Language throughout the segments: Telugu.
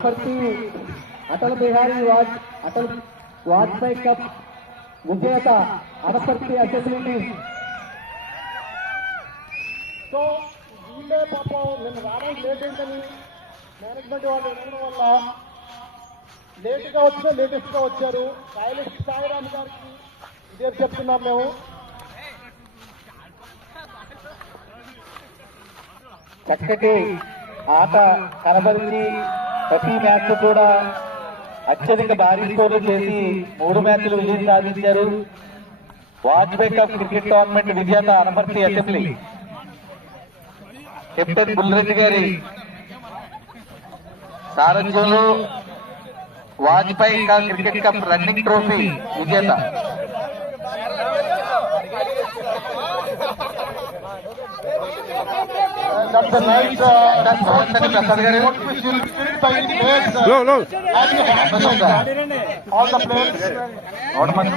ప్రతి అటల్ బిహారీ వాజ్ అటల్ వాజ్పేయి కప్ విజేత అనపర్తి అసెంబ్లీని సో వీళ్ళే పాపం నేను రావడానికి లేట్ అయిందని మేనేజ్మెంట్ వాళ్ళు ఉండడం వల్ల లేట్గా వచ్చినా లేటెస్ట్గా వచ్చారు. సాయిలెస్ట్ సాయిరామ్ గారికి ఇదే చెప్తున్నాం మేము. చక్కటి ఆట కనబరించి ప్రతి మ్యాచ్ కూడా అత్యధిక భారీ స్కోర్లు చేసి మూడు మ్యాచ్లు విజయం సాధించారు. వాజ్పేయి కప్ క్రికెట్ టోర్నమెంట్ విజేత అనపర్తి అసెంబ్లీ కెప్టెన్ బుల్రెడ్డి గారి సారథ్యంలో Vajpayee cup cricket cup running trophy విజేత. That's a nice, uh, that's Prasad గారు which will spirit by the players. uh, లో లో and the captain. All the players. నూట మంది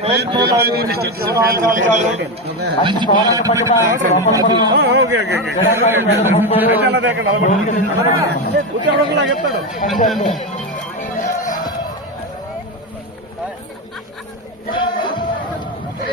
Played play by the Mr. Shivanand గారు. మంచి పోరాట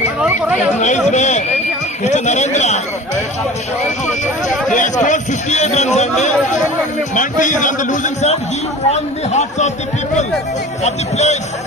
nice day. Mr. Narendra. He has scored 58 runs and Manti is on the losing side. He won the hearts of the people.